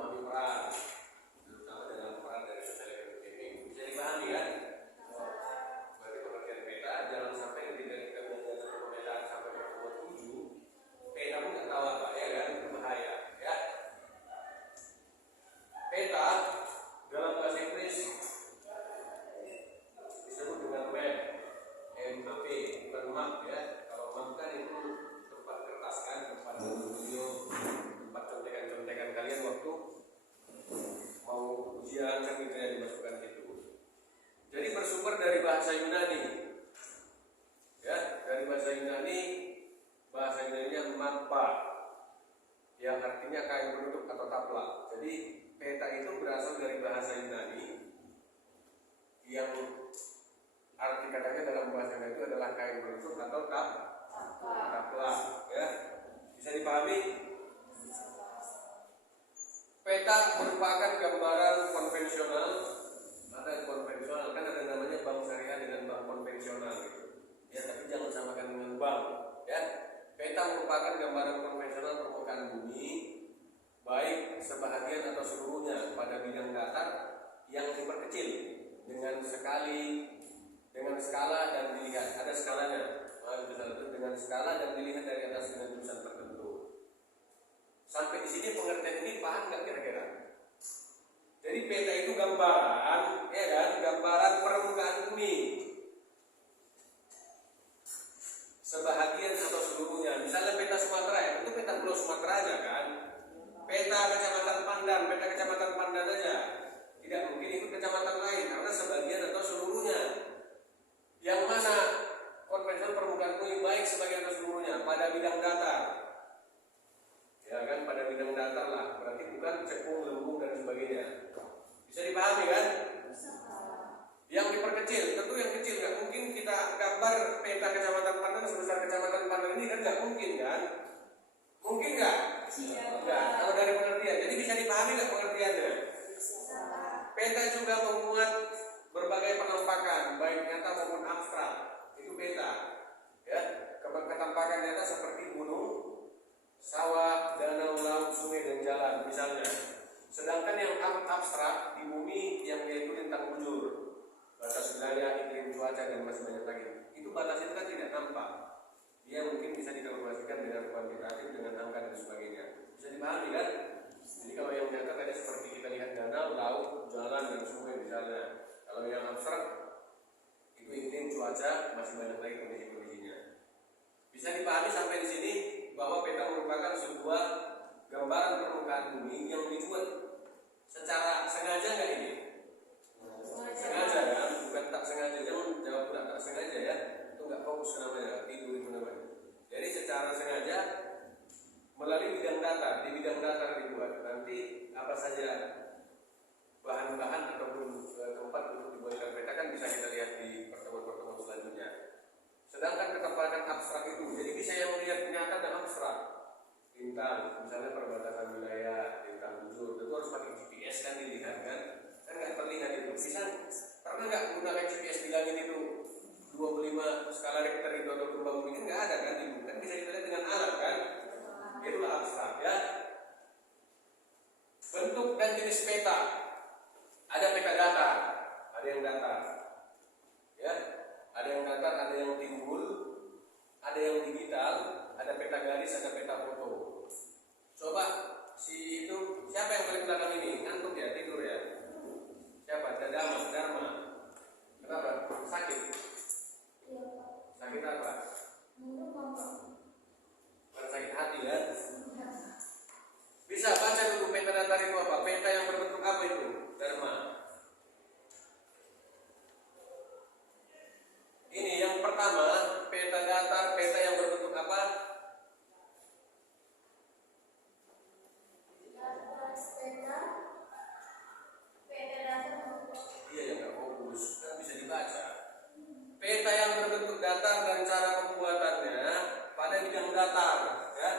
memahami peran, terutama dalam peran dari sosial ekonomi gaming. Bisa dipahami kan? Berarti pengertian peta jangan sampai ketika kita belajar pemetaan sampai pertemuan 7, peta pun nggak tahu apa ya kan, itu bahaya ya. Peta dalam bahasa Inggris disebut dengan map, MAP, bukan map ya. Kalau map kan itu tempat kertas kan, tempat video, tempat contekan-contekan kalian waktu mau ujian kan gitu ya, dimasukkan situ. Jadi bersumber dari bahasa Yunani ya, dari bahasa Yunani, bahasa Yunani-nya mappa yang artinya kain penutup atau taplak. Jadi peta itu berasal dari bahasa Yunani yang arti katanya dalam bahasa Yunani itu adalah kain penutup atau taplak ya. Bisa dipahami? Peta merupakan gambaran konvensional. Ada konvensional kan, ada namanya bank syariah dengan bank konvensional gitu ya, tapi jangan samakan dengan bank ya. Peta merupakan gambaran konvensional permukaan bumi, baik sebahagian atau seluruhnya pada bidang datar yang diperkecil dengan skala dan dilihat, ada skalanya, dengan skala dan dilihat dari atas dengan tulisan tertentu. Sampai di sini pengertian ini paham nggak kira-kira? Jadi peta itu gambaran, ya kan, gambaran permukaan bumi, sebahagian atau seluruhnya. Misalnya peta Sumatera ya, itu peta Pulau Sumatera aja kan. Peta Kecamatan Pandan, peta Kecamatan Pandan aja. Tidak mungkin ikut kecamatan lain karena sebagian atau seluruhnya. Yang mana konvensional permukaan bumi baik sebagian atau seluruhnya pada bidang datar. Ya kan, pada bidang datar lah. Berarti bukan cekung, lembung dan sebagainya. Bisa dipahami kan? Yang diperkecil, tentu yang kecil nggak mungkin kita gambar peta Kecamatan Pandan sebesar Kecamatan Pandan ini kan nggak mungkin kan? Mungkin nggak? Nggak. Kalau dari pengertian, jadi bisa dipahami nggak pengertiannya? Peta juga memuat berbagai penampakan, baik nyata maupun abstrak. Itu peta. Ya, penampakan nyata seperti gunung, sawah, danau, laut, sungai dan jalan misalnya. Sedangkan yang abstrak di bumi yang yaitu lintang bujur, batas wilayah, iklim, cuaca dan masih banyak lagi. Itu batas itu kan tidak nampak. Dia mungkin bisa dikalkulasikan dengan kuantitatif, dengan angka dan sebagainya. Bisa dipahami kan? Jadi kalau yang nyata tadi seperti kita lihat danau, laut, jalan dan sungai misalnya. Kalau yang abstrak itu iklim, cuaca, masih banyak lagi kondisi-kondisinya. Bisa dipahami sampai di sini bahwa peta merupakan sebuah gambaran permukaan bumi yang dibuat secara sengaja nggak ini? Sengaja kan? Bukan tak sengaja, jangan jawab pula tak sengaja ya. Itu nggak fokus namanya, tidur itu namanya. Jadi secara sengaja melalui bidang datar, di bidang datar dibuat. Nanti apa saja bahan-bahan ataupun tempat untuk dibuatkan peta kan bisa kita lihat di pertemuan-pertemuan selanjutnya. Sedangkan ketempatan abstrak itu, jadi bisa yang melihat nyata dan abstrak. Lintang, misalnya perbatasan wilayah, lintang bujur, itu harus pakai GPS kan dilihat kan nggak terlihat itu. Bisa pernah nggak menggunakan GPS di langit itu 25 skala Richter itu atau gempa bumi kan nggak ada kan, itu kan bisa dilihat dengan alat kan, itulah abstrak ya. Bentuk dan jenis peta, ada peta datar, ada yang datar ya, ada yang datar, ada yang timbul, ada yang digital, ada peta garis, ada peta foto. Coba si itu siapa yang paling belakang ini? Ngantuk ya, tidur ya? Siapa? Dharma. Kenapa? Sakit? Sakit apa? Bukan sakit hati ya? Bisa baca dulu peta datar itu apa? Peta yang berbentuk apa itu? Dharma. Ini yang pertama, peta datar, peta yang berbentuk apa? Iya yang nggak fokus, kan bisa dibaca. Peta yang berbentuk datar dan cara pembuatannya pada bidang datar, ya,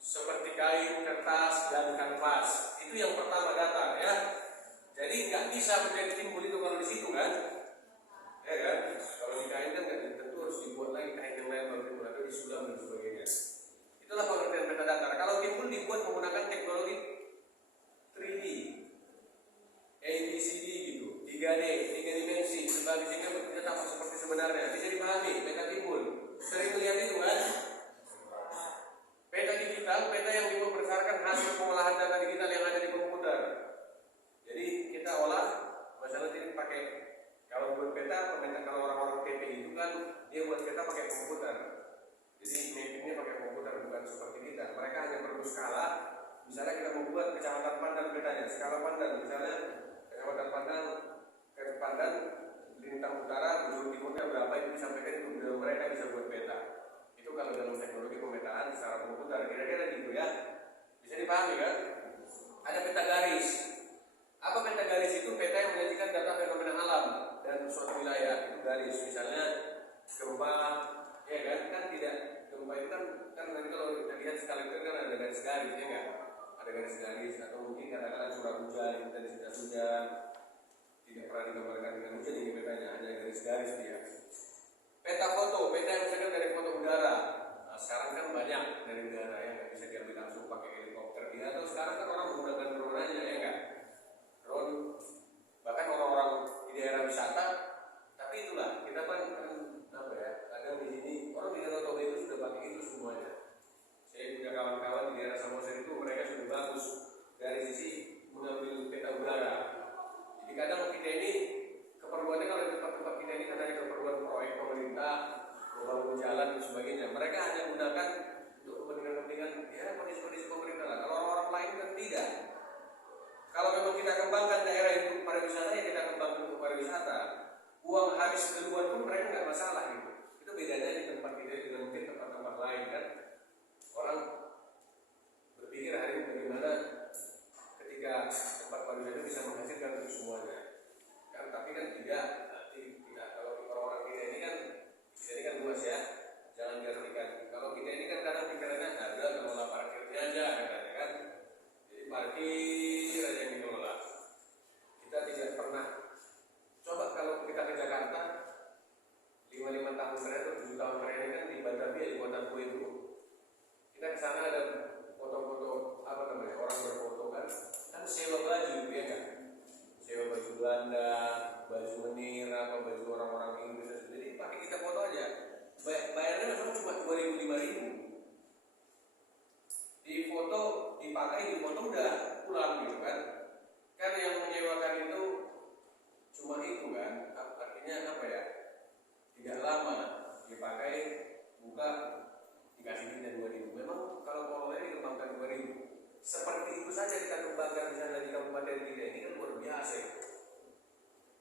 seperti kain, kertas, dan kanvas. Itu yang pertama datar, ya. Jadi nggak bisa menjadi timbul itu kalau di situ kan, ya kan? Kalau di kain kan nggak tentu harus dibuat lagi kain yang lain baru timbul atau disulam dan sebagainya. Itulah pengertian peta datar. Kalau timbul dibuat menggunakan teknologi peta yang dibuat berdasarkan hasil pengolahan data digital yang ada di komputer. Jadi kita olah, misalnya ini pakai, kalau buat peta, kalau orang-orang TPI itu kan dia buat peta pakai komputer. Jadi mappingnya pakai komputer, bukan seperti kita. Mereka hanya perlu skala. Misalnya kita membuat kecamatan Pandan petanya, skala Pandan, misalnya kecamatan Pandan lintang utara, ujung timurnya berapa, itu disampaikan itu mereka bisa buat peta. Itu kalau dalam teknologi pemetaan secara komputer, kira-kira gitu ya. Bisa dipahami kan? Ada peta garis. Apa peta garis itu? Peta yang menyajikan data fenomena alam dan suatu wilayah. Itu garis. Misalnya gempa, ya kan tidak gempa itu kan nanti kalau kita lihat skala itu kan ada garis-garis, ya enggak? Ada garis-garis atau mungkin katakanlah curah hujan, intensitas hujan tidak pernah digambarkan dengan hujan, ini petanya hanya garis-garis dia. Peta foto, peta yang misalkan dari foto udara. Nah, sekarang kan banyak dari udara yang nggak bisa diambil langsung pakai helikopter dia, atau sekarang kan orang menggunakan drone aja, ya enggak? Drone, bahkan orang-orang di daerah wisata. Tapi itulah kita kan apa ya? Kadang di sini orang di Danau Toba itu sudah pakai itu semuanya. Saya punya kawan-kawan di daerah Samosir itu mereka sudah bagus dari sisi mengambil peta udara. Jadi kadang kita ini keperluannya kalau di tempat-tempat kita ini kan ada keperluan proyek pemerintah, membangun jalan dan sebagainya. Mereka hanya gunakan untuk kepentingan-kepentingan ya kondisi-kondisi pemerintah lah. Kalau orang-orang lain kan tidak. Kalau memang kita kembangkan daerah itu pariwisata, ya kita kembangkan untuk pariwisata. Uang habis duluan pun mereka nggak masalah gitu. Itu bedanya di tempat kita dengan mungkin tempat-tempat lain kan. Orang berpikir hari ini bagaimana ketika tempat pariwisata bisa menghasilkan untuk semuanya. Kan tapi kan tidak, nanti tidak. Kalau orang-orang kita ini kan luas ya. Jangan diartikan. Kalau kita ini kan kadang pikirannya ada ngelola parkirnya aja katanya kan. Jadi parkir aja yang dikelola. Kita tidak pernah. Coba kalau kita ke Jakarta 5 tahun terakhir atau 7 tahun terakhir kan di Batavia, di kota Kue itu. Kita ke sana ada foto-foto apa namanya, orang berfoto kan sewa baju ya kan, sewa baju Belanda, baju menir, apa baju orang-orang Inggris. Jadi pakai kita foto aja, bayarnya cuma 2.000-5.000. Di foto dipakai, di foto udah pulang gitu kan. Karena yang menyewakan itu cuma itu kan, artinya apa ya, tidak lama dipakai, buka dikasih kita 2.000. Memang kalau polanya dikembangkan 2.000. Seperti itu saja kita kembangkan misalnya di kabupaten kita ini kan luar biasa.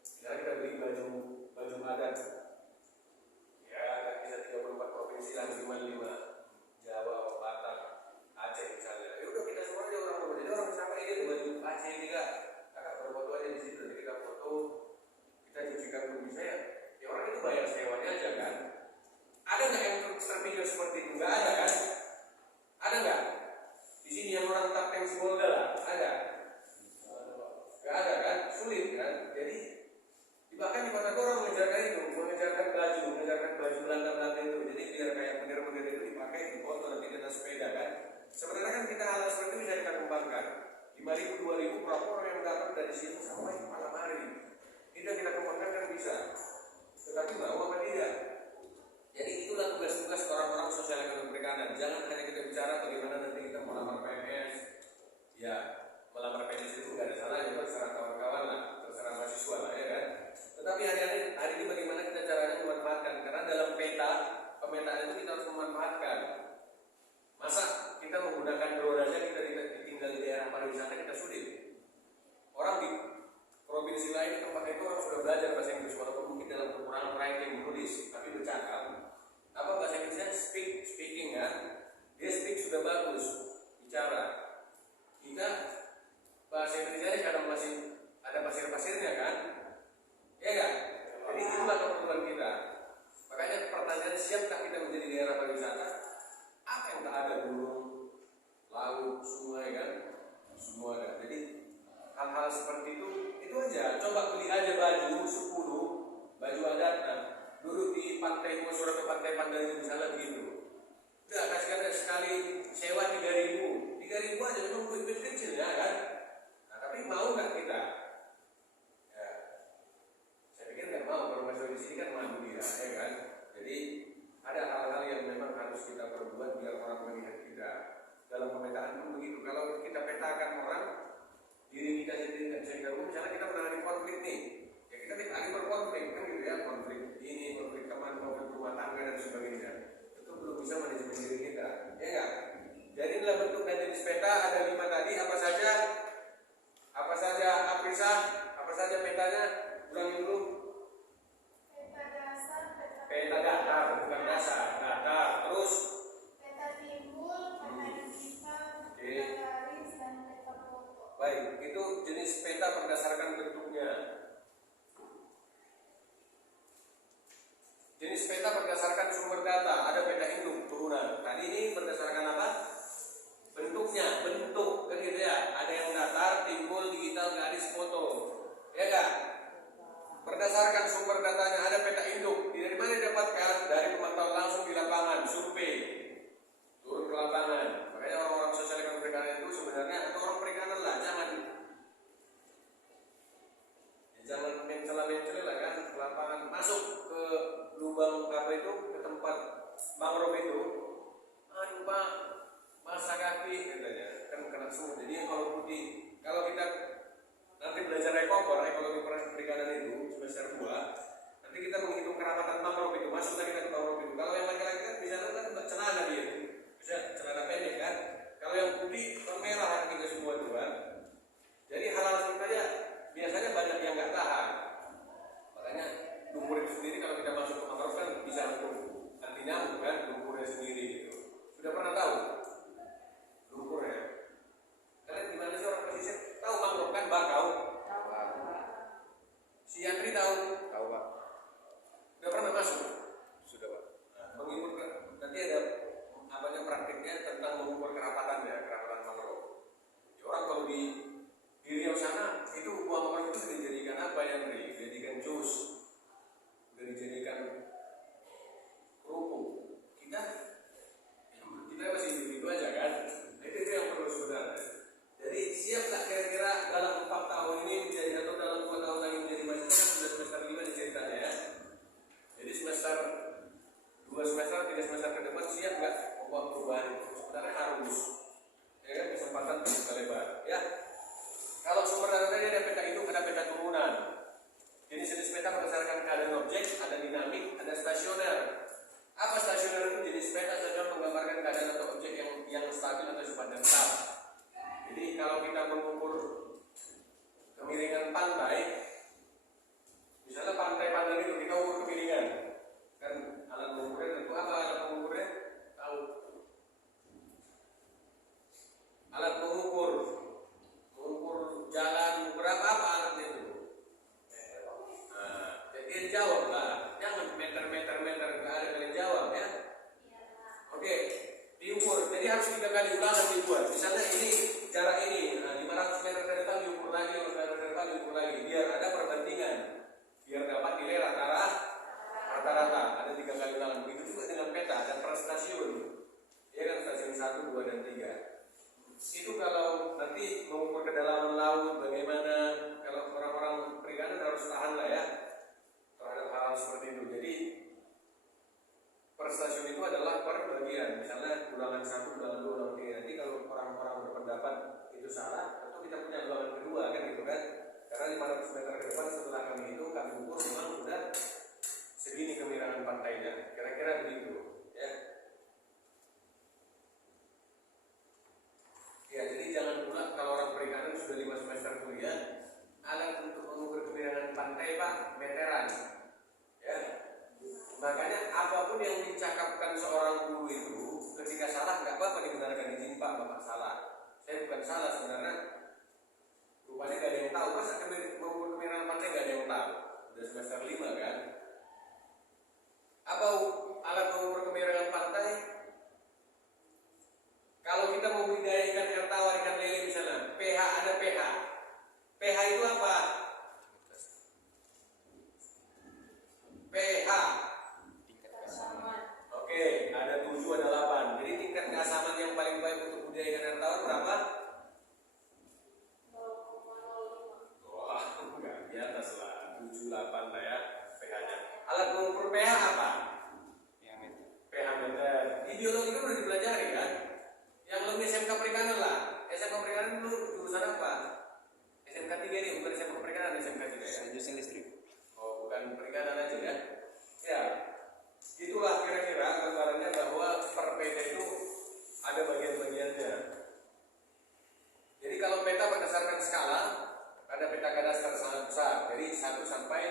Misalnya kita beli baju adat, ya nggak bisa 34 provinsi lah, 55 Jawa, Batak, Aceh misalnya. Ya udah kita semua aja orang berbeda. Jadi orang sama ini baju Aceh ini kak, kakak berfoto aja di situ. Jadi kita foto, kita cucikan baju saya. Ya orang itu bayar sewanya aja kan. Ada nggak yang terpikir seperti itu? Nggak ada kan? Ada nggak? Di sini yang orang Tapeng Sibolga lah, ada? Nggak ada kan? Sulit kan? Jadi bahkan di kota orang mengejarkan baju Belanda itu. Jadi biar kayak menir-menir itu dipakai di foto nanti dengan sepeda kan? Sebenarnya kan kita hal seperti itu bisa kita kembangkan. 5.000, 2.000 berapa orang yang datang dari sini sampai malam hari. Kita kembangkan kan bisa. Tetapi mau apa tidak? Jadi itulah tugas-tugas orang-orang sosial ekonomi perikanan. Jangan hanya kita bicara bagaimana nanti kita melamar PNS. Ya, melamar PNS itu nggak ada salahnya, terserah kawan-kawan lah, terserah mahasiswa lah ya kan. Tetapi hari ini bagaimana kita caranya memanfaatkan? Karena dalam pemetaan itu kita harus memanfaatkan. Masa kita menggunakan drone aja, kita tinggal di daerah pariwisata kita sulit. Orang di provinsi lain tempat itu orang sudah belajar bahasa Inggris walaupun mungkin dalam kekurangan writing menulis, tapi bercakap. Apa bahasa Inggrisnya speaking kan? Dia speak sudah bagus bicara. Kita bahasa Inggrisnya kadang masih ada pasir-pasirnya kan? Ya kan? Jadi itulah keperluan kita. Makanya pertanyaan, siapkah kita menjadi daerah pariwisata? Apa yang tak ada, gunung, laut, sungai kan? Semua ada. Jadi hal-hal seperti itu aja. Coba beli aja baju 10 baju adat. Nah, duduk di pantai Mosura atau pantai Pandan misalnya begitu. Udah kasihkan sekali sewa 3.000 aja, memang duit kecil ya kan. Nah, tapi mau nggak kita? Ya, saya pikir nggak mau. Kalau masuk di sini kan maju dia, ya kan. Jadi ada hal-hal yang memang harus kita perbuat biar orang melihat kita dalam misalnya kita menangani konflik nih, ya kita tidak lagi berkonflik kan gitu ya, konflik ini, konflik teman, konflik rumah tangga dan sebagainya. Itu belum bisa manajemen diri kita, ya enggak? Jadi inilah bentuk dan jenis peta, ada 5 tadi. Apa saja? Apa saja Aprisa? Apa saja petanya? Ulangi dulu. Peta dasar, Peta datar, bukan dasar, datar. Terus peta timbul, peta digital, peta garis, dan peta foto. baik, itu jenis peta berdasarkan bentuknya. Jenis peta berdasarkan sumber data, ada peta induk turunan. Tadi ini berdasarkan apa? Bentuknya, bentuk kan gitu ya. Ada yang datar, timbul, digital, garis, foto. Ya enggak? Berdasarkan sumber datanya ada peta induk. Dari mana didapatkan? Dari pemantauan langsung di lapangan, survei. Turun ke lapangan. Makanya orang-orang sosial ekonomi perikanan itu sebenarnya atau orang perikanan lah, jangan mencela-mencela lah kan, ke lapangan, masuk ke lubang apa itu, ke tempat mangrove itu. Aduh Pak, masa kaki katanya, kan kena semut. Jadi kalau putih, kalau kita nanti belajar ekologi perikanan itu semester 2, nanti kita menghitung keramatan mangrove itu, masuk lagi ke mangrove itu. Kalau yang laki-laki kan bisa kan celana dia, bisa celana pendek kan. Kalau yang putih merah kita semua itu kan. Jadi hal-hal seperti itu biasanya banyak yang nggak tahan. Makanya lumpur itu sendiri kalau kita masuk ke mangrove kan bisa untuk anti nyamuk kan, lumpurnya sendiri gitu. Sudah pernah tahu lumpurnya? Kalian gimana sih orang pesisir? Tahu mangrove kan bakau? Si Andri tahu? Tahu Pak. Sudah pernah masuk? Sudah Pak. Nah, mengukur nanti ada apanya praktiknya tentang mengukur kerapatannya, kerapatan mangrove. Ya, orang kalau di Riau sana itu buah mangrove itu dijadikan apa ya Andri? Dijadikan jus, sudah dijadikan kerupuk. Kita masih individu aja kan. Nah, itu yang perlu saudara. Jadi siap tak kira-kira dalam 4 tahun ini menjadi atau dalam 2 tahun lagi menjadi mahasiswa kan sudah semester 5 di ceritanya ya. Jadi semester 2 semester 3 semester ke depan siap nggak membuat perubahan itu? Sebenarnya harus. Ya kan, kesempatan terbuka lebar ya. Kalau sumber data tadi ada peta induk, ada peta turunan. Jadi jenis peta berdasarkan keadaan objek, ada dinamik, ada stasioner. Apa stasioner itu? Jenis peta stasioner menggambarkan keadaan atau objek yang stabil atau sifatnya tetap. Jadi kalau kita mengukur kemiringan pantai, misalnya pantai Pandan itu kita ukur kemiringan, kan alat mengukurnya tentu apa alat mengukurnya? Tahu? Alat mengukur jalan berapa apa alatnya itu? Nah, jadi jawab lah, jangan meter nggak ada kalian jawab ya. Oke, diukur. Jadi harus 3 kali ulangan dibuat. Misalnya ini jarak ini, 500 meter ke depan diukur lagi, 500 meter ke depan diukur lagi, biar ada perbandingan, biar dapat nilai rata-rata. Ada 3 kali ulangan. Begitu juga dengan peta dan per stasiun. Ya kan, stasiun 1, 2, dan 3. Itu kalau nanti mengukur kedalaman laut bagaimana, kalau orang-orang perikanan harus tahan lah ya terhadap hal seperti itu. Jadi per stasiun itu adalah per bagian, misalnya ulangan 1, ulangan 2, ulangan 3. Nanti kalau orang-orang berpendapat itu salah, tentu kita punya ulangan kedua kan gitu kan. Karena 500 meter ke depan setelah kami itu kami ukur memang sudah segini kemiringan pantainya, kira-kira begitu ya. Ya, jadi jangan pula kalau orang perikanan sudah 5 semester kuliah, alat untuk mengukur kemiringan pantai Pak, meteran. Ya. Makanya apapun yang dicakapkan seorang guru itu, ketika salah nggak apa-apa dibenarkan, izin Pak, Bapak salah. Saya bukan salah sebenarnya. Rupanya nggak ada yang tahu. Masa mengukur kemiringan pantai nggak ada yang tahu? Udah semester 5 kan? Apa alat mengukur kemiringan pantai? Kalau kita mau budidaya ikan air tawar, ikan lele misalnya, pH ada pH. pH itu apa? pH. Tingkat keasaman. Oke, ada 7, ada 8. Jadi tingkat keasaman yang paling baik untuk budidaya ikan air tawar berapa? 0,05. Wah, enggak di atas lah, 7, 8 lah ya pH-nya. Alat mengukur pH apa? pH meter. Di biologi kan udah dipelajari kan? Yang lebih SMK perikanan lah. SMK perikanan dulu jurusan apa? SMK 3 ini bukan SMK perikanan. SMK juga ya? Industri listrik. Oh, bukan perikanan aja ya? Ya, itulah kira-kira gambarannya bahwa per PT itu ada bagian-bagiannya. Jadi kalau peta berdasarkan skala, ada peta kadastr sangat besar. Jadi 1 sampai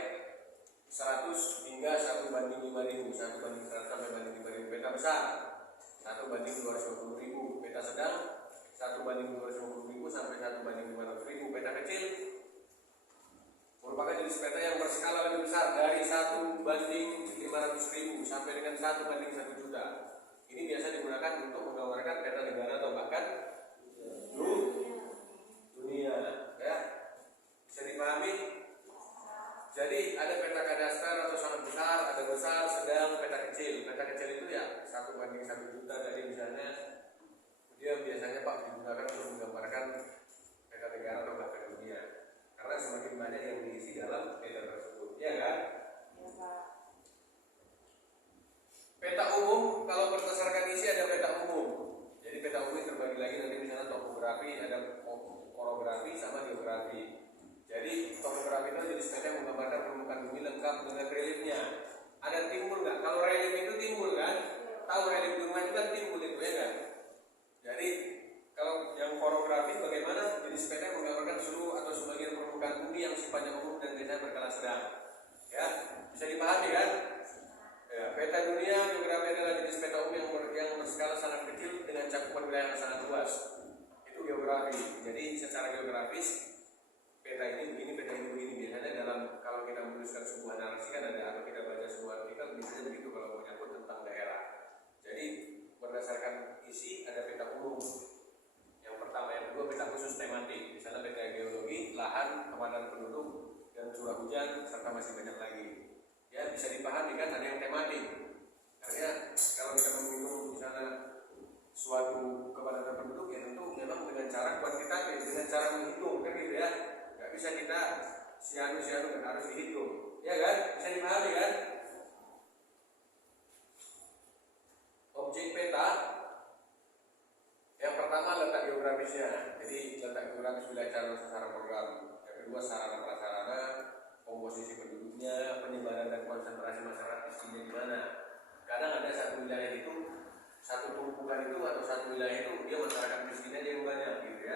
100 hingga 1:5.000, 1:100 sampai 1:5.000 peta besar. 1:250.000 peta sedang, 1:250.000 sampai 1:500.000 peta kecil. Merupakan jenis peta yang berskala lebih besar dari 1:500.000 sampai dengan 1:1 juta. Ini biasa digunakan untuk menggambarkan peta negara atau bahkan dunia. Ya, bisa dipahami? Jadi ada peta kadastr atau sangat besar, ada besar, sedang, peta kecil. Peta kecil itu ya 1:1 juta. Jadi misalnya dia biasanya Pak digunakan untuk menggambarkan peta negara atau bahkan dunia. Karena semakin banyak yang diisi dalam peta tersebut, ya kan? Ya, Pak. Peta umum, kalau berdasarkan isi ada peta umum. Jadi peta umum terbagi lagi nanti misalnya topografi, ada orografi sama geografi. Jadi topografi itu jenis peta yang menggambarkan permukaan bumi lengkap dengan reliefnya. Ada timbul nggak? Kalau relief itu timbul kan? Tahu relief di rumah itu kan timbul itu ya kan? Jadi kalau yang orografi bagaimana? Jenis peta yang menggambarkan seluruh atau sebagian permukaan bumi yang sifatnya umum dan biasanya berskala sedang. Ya, bisa dipahami kan? Ya, peta dunia geografi adalah jenis peta umum yang berskala sangat kecil dengan cakupan wilayah yang sangat luas. Itu geografi. Jadi secara geografis peta ini begini, peta ini begini. Biasanya dalam kalau kita menuliskan sebuah narasi kan ada, atau kita baca sebuah artikel biasanya begitu kalau menyangkut tentang daerah. Jadi berdasarkan isi ada peta umum. Yang pertama, yang kedua peta khusus tematik. Misalnya peta geologi, lahan, kepadatan penduduk, dan curah hujan serta masih banyak lagi. Ya, bisa dipahami kan ada yang tematik. Karena kalau kita menghitung misalnya suatu kepadatan penduduk ya tentu memang dengan cara kuantitatif, dengan cara menghitung kan gitu ya. Gak bisa kita sianu kan harus dihitung. Ya kan? Bisa dipahami kan? Objek peta yang pertama letak geografisnya. Jadi letak geografis wilayah calon sasaran program. Yang kedua sarana prasarana, komposisi penduduknya, penyebaran dan konsentrasi masyarakat miskinnya di mana. Kadang ada satu wilayah itu, satu tumpukan itu atau satu wilayah itu dia masyarakat miskinnya yang banyak gitu ya.